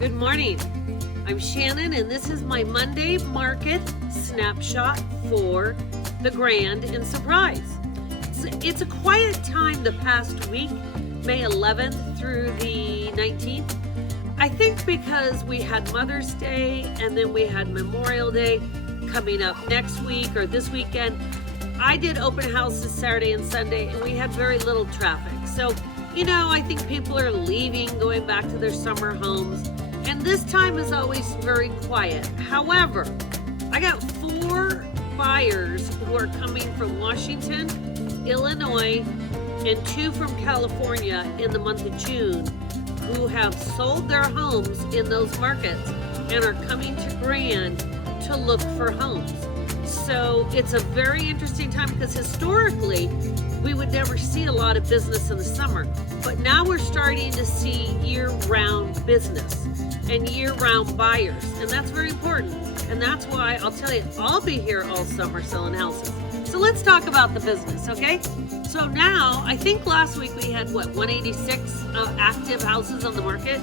Good morning. I'm Shannon, and this is my Monday Market Snapshot for the Grand and Surprise. It's a quiet time the past week, May 11th through the 19th. I think because we had Mother's Day and then we had Memorial Day coming up next week or this weekend. I did open houses Saturday and Sunday, and we had very little traffic. So, I think people are leaving, going back to their summer homes. And this time is always very quiet. However, I got 4 buyers who are coming from Washington, Illinois, and 2 from California in the month of June who have sold their homes in those markets and are coming to Grand to look for homes. So it's a very interesting time because historically we would never see a lot of business in the summer, but now we're starting to see year-round business and year-round buyers, and that's very important. And that's why I'll tell you, I'll be here all summer selling houses. So let's talk about the business, okay? So now, I think last week we had 186 active houses on the market.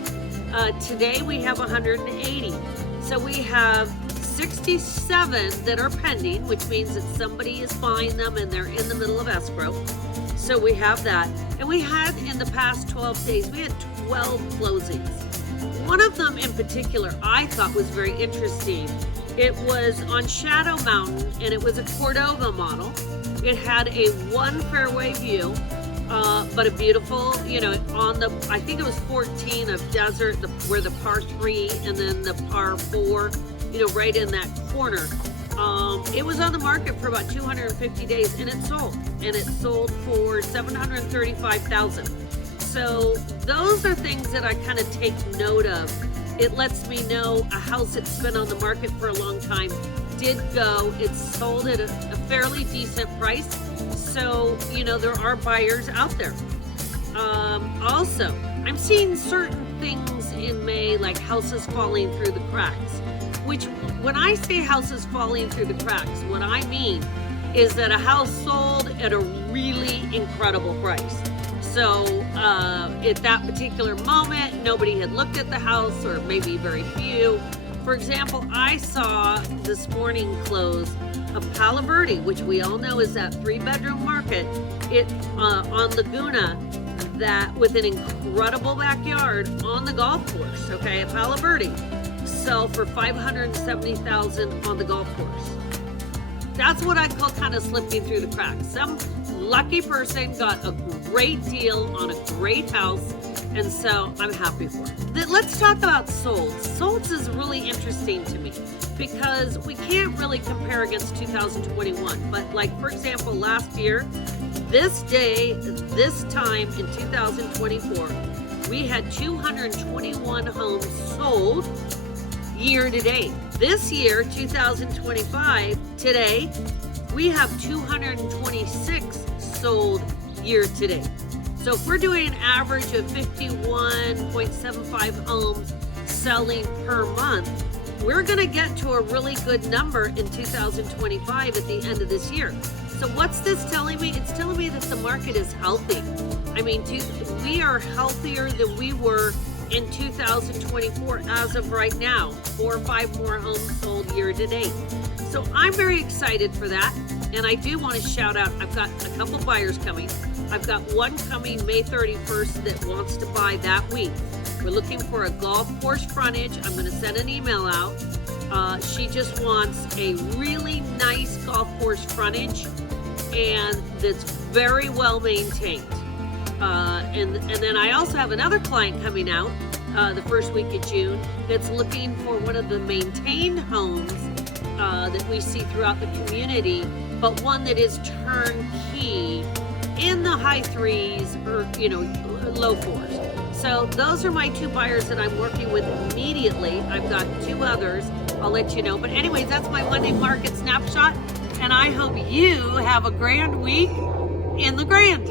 Today we have 180. So we have 67 that are pending, which means that somebody is buying them and they're in the middle of escrow. So we have that. And we had, in the past 12 days, we had 12 closings. One of them in particular I thought was very interesting. It was on Shadow Mountain, and it was a Cordova model. It had a 1 fairway view, but a beautiful, I think it was 14 of desert, where the par 3 and then the par 4, right in that corner. It was on the market for about 250 days, and it sold. And it sold for $735,000. So those are things that I kind of take note of. It lets me know a house that's been on the market for a long time did go. It's sold at a fairly decent price. So, there are buyers out there. Also, I'm seeing certain things in May, like houses falling through the cracks, which when I say houses falling through the cracks, what I mean is that a house sold at a really incredible price. So at that particular moment, nobody had looked at the house, or maybe very few. For example, I saw this morning close a Palo Verde, which we all know is that 3-bedroom market on Laguna, that with an incredible backyard on the golf course, okay, at Palo Verde, sell for $570,000 on the golf course. That's what I call kind of slipping through the cracks. Some lucky person got a great deal on a great house, and so I'm happy for it. Let's talk about solds. Solds is really interesting to me because we can't really compare against 2021. But like, for example, last year, this time in 2024, we had 221 homes sold year to date. This year, 2025, today, we have 226 sold year to date. So if we're doing an average of 51.75 homes selling per month, we're going to get to a really good number in 2025 at the end of this year. So what's this telling me? It's telling me that the market is healthy. I mean, we are healthier than we were in 2024 as of right now. 4 or 5 more homes sold year to date. So I'm very excited for that. And I do want to shout out, I've got a couple buyers coming. I've got one coming May 31st that wants to buy that week. We're looking for a golf course frontage. I'm going to send an email out. She just wants a really nice golf course frontage and that's very well maintained. And then I also have another client coming out the first week of June that's looking for one of the maintained homes that we see throughout the community, but one that is turnkey in the high 3s or low 4s. So those are my 2 buyers that I'm working with immediately. I've got 2 others. I'll let you know. But anyways, that's my Monday Market Snapshot, and I hope you have a grand week in the Grand.